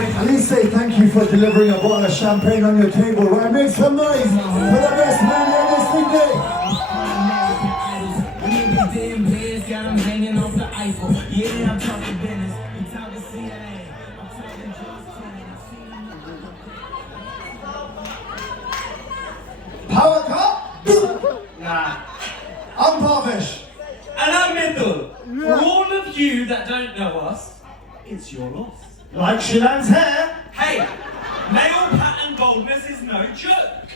At least say thank you for delivering a bottle of champagne on your table, right? Make some noise for the best man here this evening. Got him hanging off the Eiffel. Yeah, I'm talking business. I'm talking CIA. I'm talking Power cup? Nah. I'm Parvish. And I'm Mithil. For all of you that don't know us, it's your loss. Like Shilan's hair. Hey, male pattern baldness is no joke.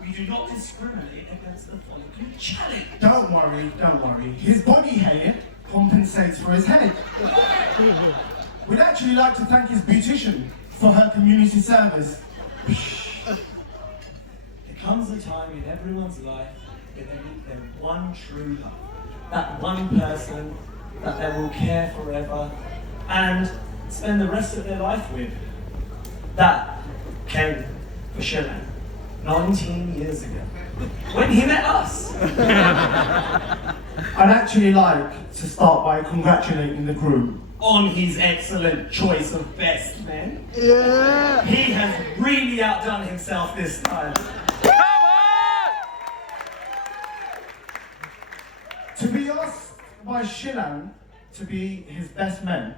We do not discriminate against the follicle challenge. Don't worry. His body hair compensates for his head. We'd actually like to thank his beautician for her community service. There comes a time in everyone's life where they meet their one true love. That one person that they will care forever and spend the rest of their life with. That came for Shilan 19 years ago, when he met us. I'd actually like to start by congratulating the groom on his excellent choice of best men. Yeah. He has really outdone himself this time. To be asked by Shilan to be his best man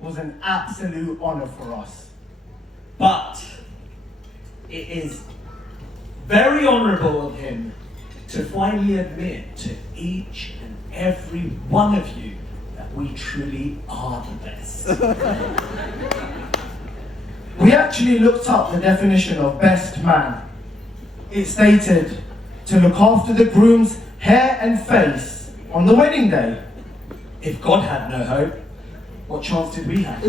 was an absolute honor for us. But it is very honorable of him to finally admit to each and every one of you that we truly are the best. We actually looked up the definition of best man. It stated to look after the groom's hair and face on the wedding day. If God had no hope, what chance did we have?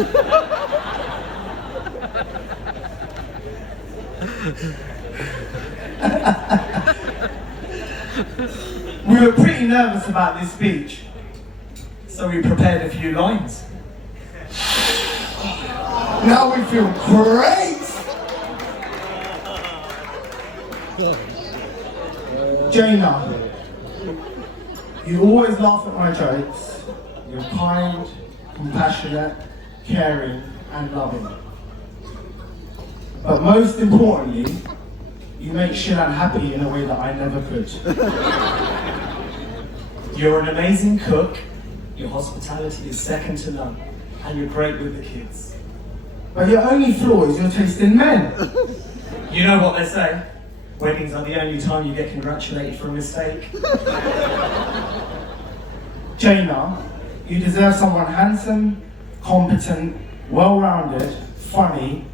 We were pretty nervous about this speech, so we prepared a few lines. Now we feel great! Jaina, you always laugh at my jokes. You're kind, compassionate, caring, and loving. But most importantly, you make Shilan happy in a way that I never could. You're an amazing cook, your hospitality is second to none, and you're great with the kids. But your only flaw is your taste in men. You know what they say, weddings are the only time you get congratulated for a mistake. Jaina, you deserve someone handsome, competent, well-rounded, funny,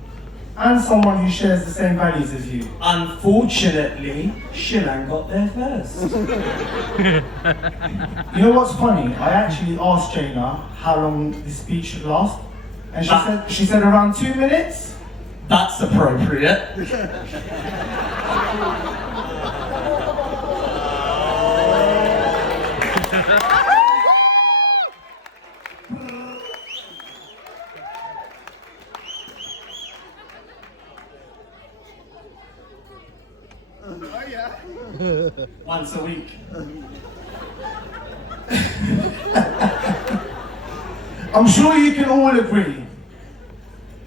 and someone who shares the same values as you. Unfortunately, Shilan got there first. You know what's funny? I actually asked Jaina how long the speech should last, and she said around 2 minutes. That's appropriate. Oh yeah. Once a week. I'm sure you can all agree.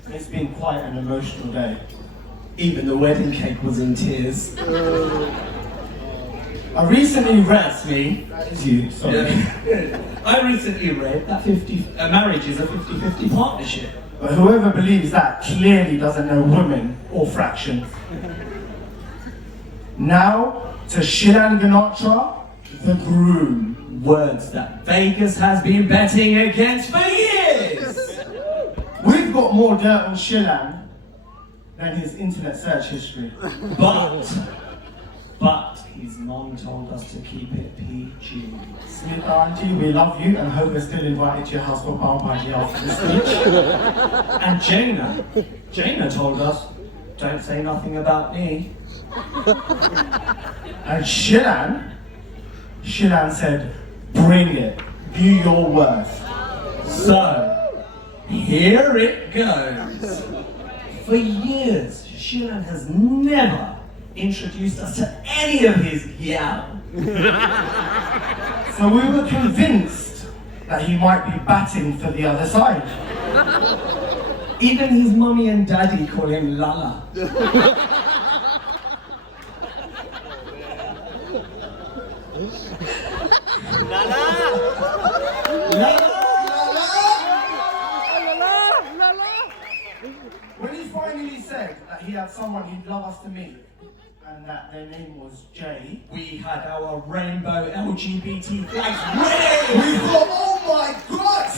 It's been quite an emotional day. Even the wedding cake was in tears. I recently read. That's me. That is you, sorry. Yeah. I recently read that marriage is a 50-50 partnership. But whoever believes that clearly doesn't know women or fractions. Now, to Shilan Ganatra, the groom. Words that Vegas has been betting against for years! We've got more dirt on Shilan than his internet search history. But his mom told us to keep it PG. Smith Auntie, we love you and hope we're still invited to your house for power party after the speech. And Jaina told us, don't say nothing about me. And Shilan said, bring it, do your worst. So, here it goes. For years, Shilan has never introduced us to any of his yao. So we were convinced that he might be batting for the other side. Even his mummy and daddy call him Lala. When he finally said that he had someone he'd love us to meet, and that their name was Jay, we had our rainbow LGBT flags ready! we thought, oh my god!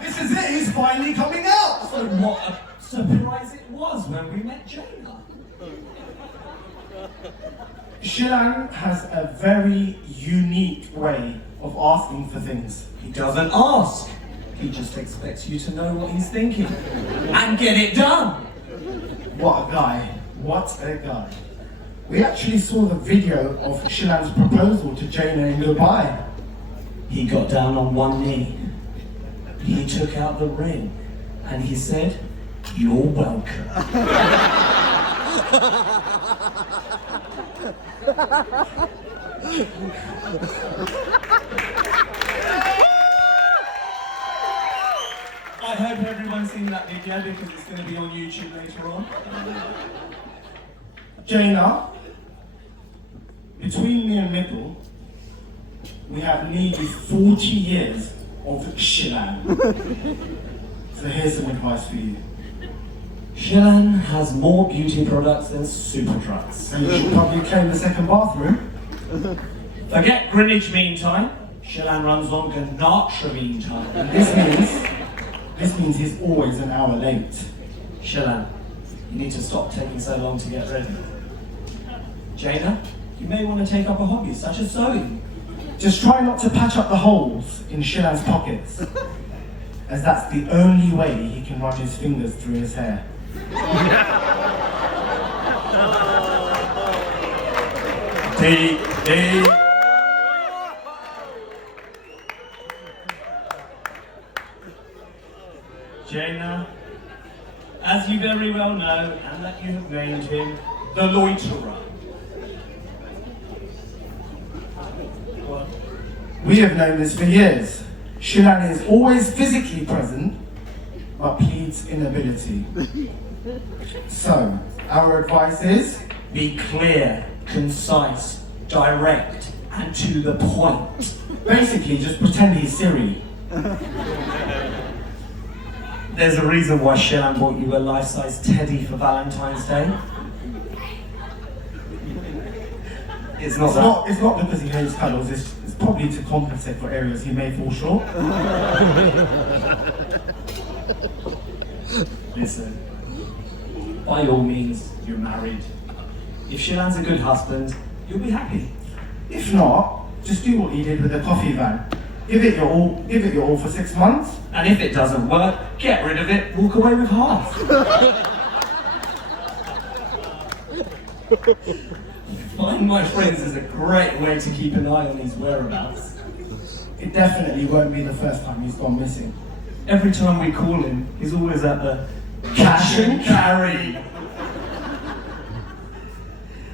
This is it, he's finally coming out! So what a surprise it was when we met Jonah. Shilan has a very unique way of asking for things. He doesn't ask. He just expects you to know what he's thinking and get it done. What a guy. What a guy. We actually saw the video of Shilan's proposal to Jaina in Dubai. He got down on one knee. He took out the ring and he said, "You're welcome." I hope everyone's seen that video because it's going to be on YouTube later on. Jaina, between me and Middle, we have nearly 40 years of Shilan. So here's some advice for you. Shilan has more beauty products than super drugs. And you should probably claim the second bathroom. Forget Greenwich Mean Time. Shilan runs on Ganatra Mean Time. And this means he's always an hour late. Shilan, you need to stop taking so long to get ready. Jaina, you may want to take up a hobby such as sewing. Just try not to patch up the holes in Shilan's pockets, as that's the only way he can run his fingers through his hair. Deep. Jaina, as you very well know, and that you have named him, the loiterer. What? We have known this for years. Shilan is always physically present, but pleads inability. So, our advice is, Be clear, concise, direct, and to the point. basically just pretend he's Siri. There's a reason why Shilan bought you a life-size teddy for Valentine's Day. It's not It's not because he hates cuddles, it's probably to compensate for areas he may fall short. Listen, by all means, you're married. If Shilan's a good husband, you'll be happy. If not, just do what he did with the coffee van. Give it your all for 6 months. And if it doesn't work, get rid of it, walk away with half. Find My Friends is a great way to keep an eye on his whereabouts. It definitely won't be the first time he's gone missing. Every time we call him, he's always at the cash and carry.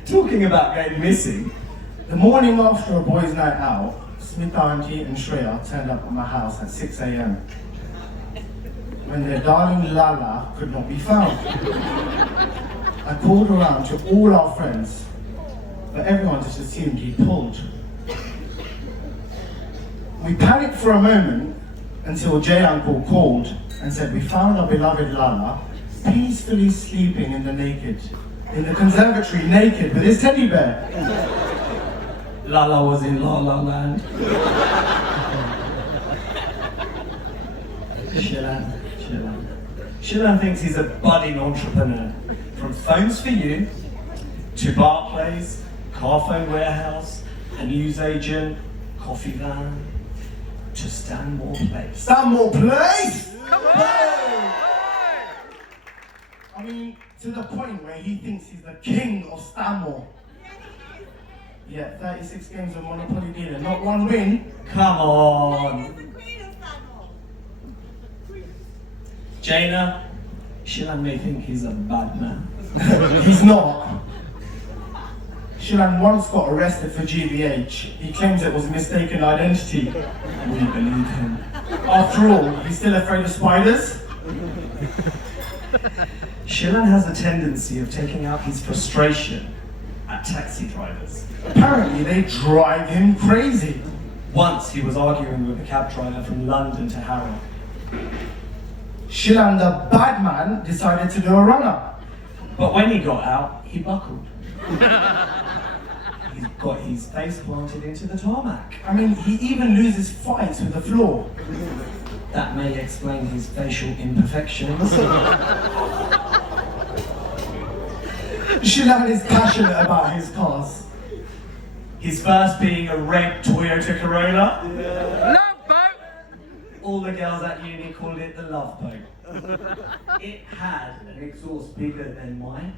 Talking about going missing, The morning after a boys' night out, Smita Auntie and Shreya turned up at my house at 6 a.m. when their darling Lala could not be found. I called around to all our friends, but everyone just assumed he'd pulled. We panicked for a moment until Jay Uncle called and said we found our beloved Lala peacefully sleeping in the conservatory naked with his teddy bear. Lala was in La La Land. Shilan thinks he's a budding entrepreneur. From Phones for You, to Barclays, car phone warehouse, a newsagent, coffee van, to Stanmore Place. Stanmore Place! Come on! I mean, to the point where he thinks he's the king of Stanmore. Yeah, 36 games of Monopoly dealer, not one win. Come on. Jaina, Shilan may think he's a bad man. He's not. Shilan once got arrested for GBH. He claims it was mistaken identity. We believe him. After all, he's still afraid of spiders. Shilan has a tendency of taking out his frustration at taxi drivers. Apparently they drive him crazy. Once he was arguing with a cab driver from London to Harrow. Shilan, the bad man, decided to do a runner. But when he got out, he buckled. He got his face planted into the tarmac. I mean, he even loses fights with the floor. That may explain his facial imperfections. Shilan is passionate about his cars. His first being a red Toyota Corolla. Love boat! All the girls at uni called it the love boat. It had an exhaust bigger than my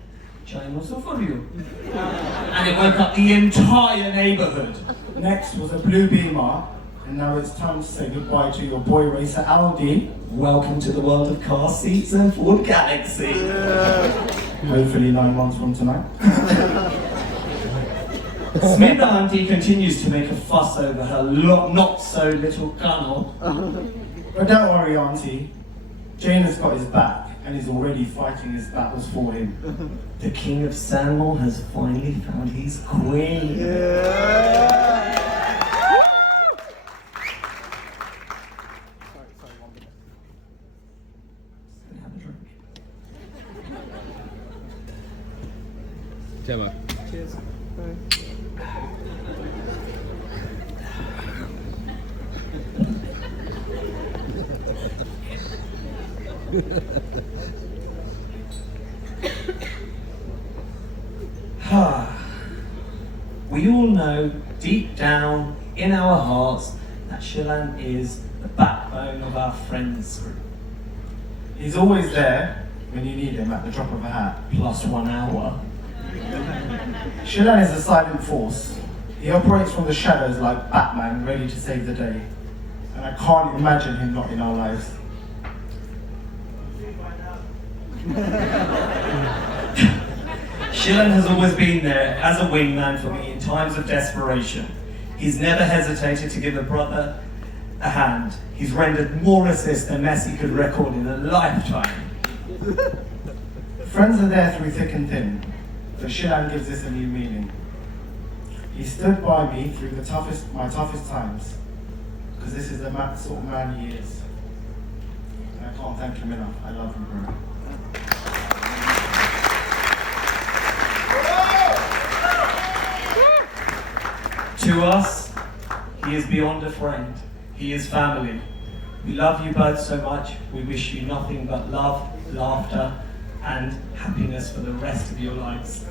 China Soforio. And it woke up the entire neighbourhood. Next was a blue Beamer, and now it's time to say goodbye to your boy racer Aldi. Welcome to the world of car seats and Ford Galaxy. Hopefully 9 months from tonight. Smith Auntie continues to make a fuss over her not so little gunnel. But don't worry, Auntie. Jane has got his back and is already fighting his battles for him. The King of Sandmore has finally found his queen. Have a drink. Gemma. Cheers. We all know deep down in our hearts that Shilan is the backbone of our friends group. He's always there when you need him at the drop of a hat. Plus 1 hour. Shilan is a silent force. He operates from the shadows like Batman, ready to save the day. And I can't imagine him not in our lives. Shilan has always been there as a wingman for me in times of desperation. He's never hesitated to give a brother a hand. He's rendered more assists than Messi could record in a lifetime. Friends are there through thick and thin, but Shilan gives this a new meaning. He stood by me through my toughest times, because this is the sort of man he is. And I can't thank him enough. I love you, bro. To us, he is beyond a friend. He is family. We love you both so much. We wish you nothing but love, laughter, and happiness for the rest of your lives.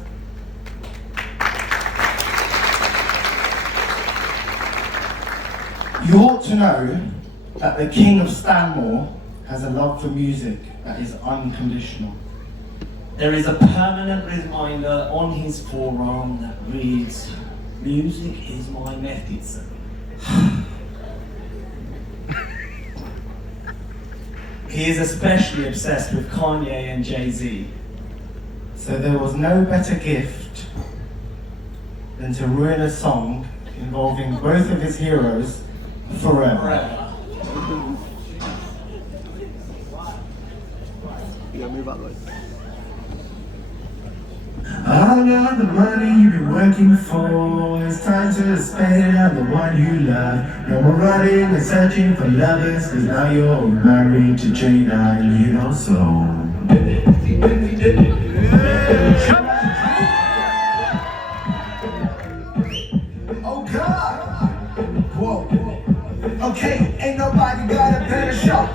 You ought to know that the King of Stanmore has a love for music that is unconditional. There is a permanent reminder on his forearm that reads, "Music is my medicine." He is especially obsessed with Kanye and Jay-Z. So there was no better gift than to ruin a song involving both of his heroes forever. Forever. Yeah, move up, like. All of the money you've been working for, it's time to spend it on the one you love. No more running and searching for lovers, cause now you're married to Jada and you know so. Oh God! Whoa. Okay, ain't nobody got a better shot.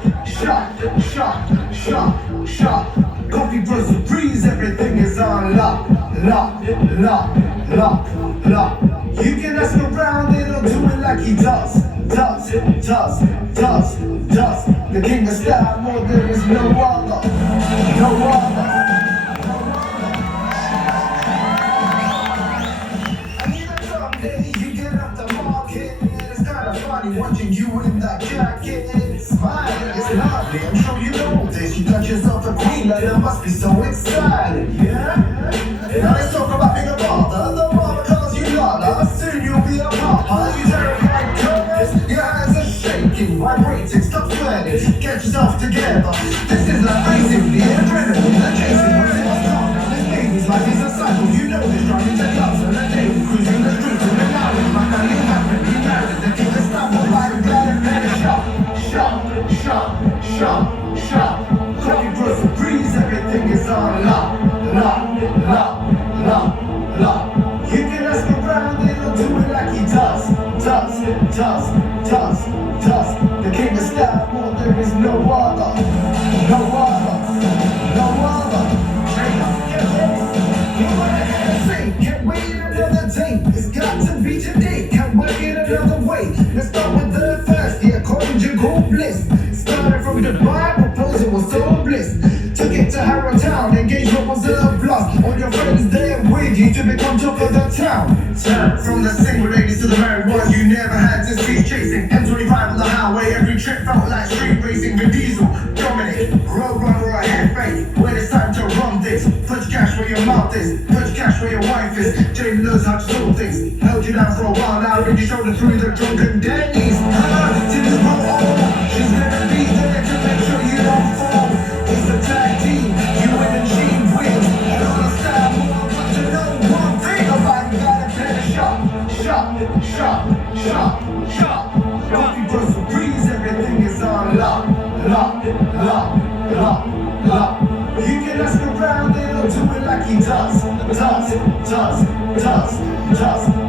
Coffee bros a breeze, everything is on lock. You can ask around, they don't do it like he does. The king of style, more there is no other. And even someday you get up the market, and it's kinda funny watching you in that jacket. Smiling, it's lovely, I'm sure you know this. You got yourself a queen, like it must be so exciting, yeah? Now let's talk about being a father. The mama calls you Lala, soon you'll be a papa. You terrified colors, your hands are shaking, vibrating, stop sweating, get yourself together. This is like basically adrenaline, chasing everything is on lock, lock, lock, lock, lock. You can ask around, it'll do it like he does. The king of style, well, there is no other, no other, no other. Get ready, you wanna hear it sing? Can't wait another day, it's got to be today. Can't work it another way. Let's start with the first, the according to Google Bliss. Started from Dubai, proposal was so bliss. Took it to Harrow Town, engagement was a plus. All your friends there with you to become top of the town. From the single ladies to the married ones, you never had to cease chasing. M25 on the highway, every trip felt like street racing. Vin Diesel, dominate, road runner or a headfake. When it's time to run things, put cash where your mouth is, put cash where your wife is. Jane knows how to sort things. Held you down for a while now, bring your shoulder through the drunken days. Till you grow old, she's gonna be there to make sure you don't fall. It's a tag team, you win and she wins. And all the style more, but you know one thing about you gotta play the shot. Don't you burst the breeze, everything is on lock. You can ask around, it'll do it like he does.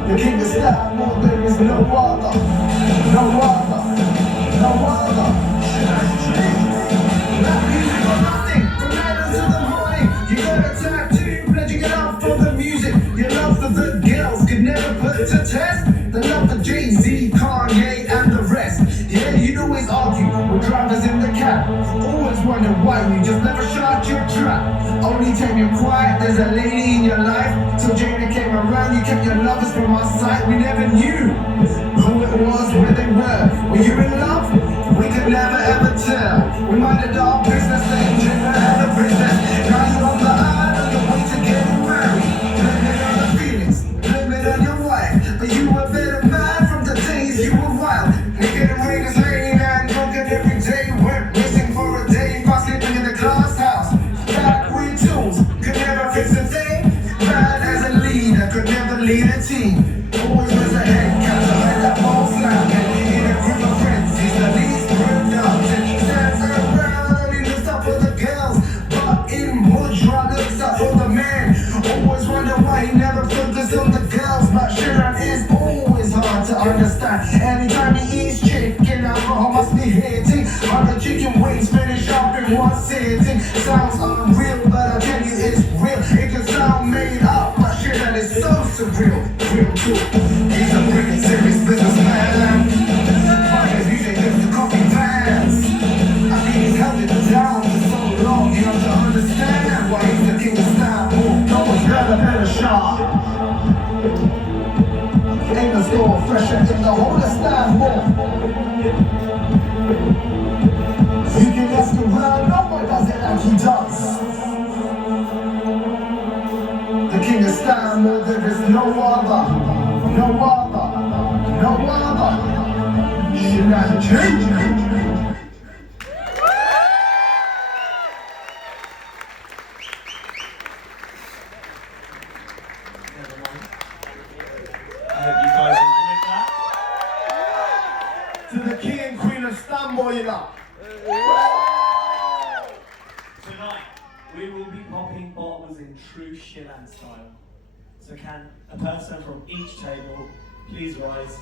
The king of style, well, there is no other, no other, no other. Not music or nothing, from night until the morning. You got a tag team, pledging it out for the music. Your love for the girls could never put to test. The love for Jay-Z, Kanye, and the rest. Yeah, you'd always argue with drivers in the cab. Always wonder why you just never shot your trap. Only time you're quiet, there's a lady in your life. Till Jada came around, you kept your lovers from our sight. We never knew who it was, where they were. Were you in love? We could never ever tell. We minded our business, then Jada had a business. Now you're on the island, on your way to getting married. Blame it on the feelings, blame it on your wife. But you were better man from the days you were wild. Naked and rain is lane and drunken every day. Went missing for a day, fast sleeping in the glass house. Back with tools, could never fix a thing. Bad as a leader, could never lead a team. Always was a head catcher, like that ball slam. And in a group of friends, he's the least productive. Stands around, he looks up for the girls. But in Mudra, looks up for the man. Always wonder why he never focused on the girls. But Shilan is always hard to understand. Anytime he eats chicken, alcohol must be hitting. On the chicken wings, finish up in one sitting. Sounds unreal, but I tell you it's real. It can sound made up, but Shilan is so surreal. Real too. He's a pretty serious businessman. But his music gives the coffee fans. I mean, he's held it down for so long. You have to understand why he's the king of style. No one's better shot. Ain't the store fresher in the whole of style more. You can ask around, no one does it like he does. The king of style, no, there is no other, no other, no other. Shilan change. I hope you guys enjoyed that. To the king and queen of Stamboy, you know. Tonight, we will be popping bottles in true Shilan style. So can a person from each table please rise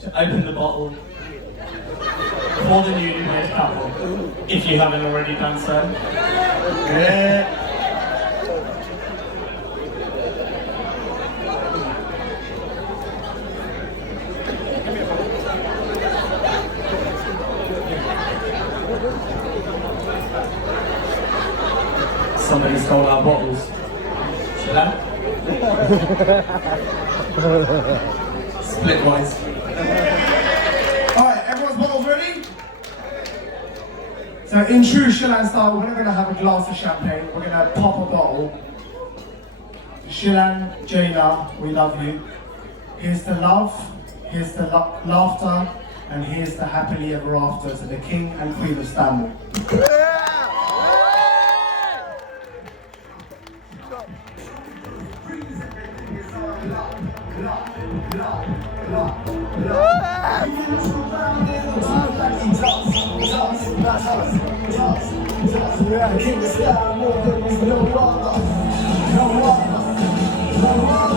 to open the bottle for the newlywed couple, if you haven't already done so. Yeah. Somebody stole our bottles. Shilan? Splitwise. Alright, everyone's bottles ready? So in true Shilan style, we're not going to have a glass of champagne, we're going to pop a bottle. Shilan, Jaina, we love you. Here's the love, here's the laughter, and here's the happily ever after to the king and queen of Stamboy. Yeah, king of style, more than no other. No other. No other.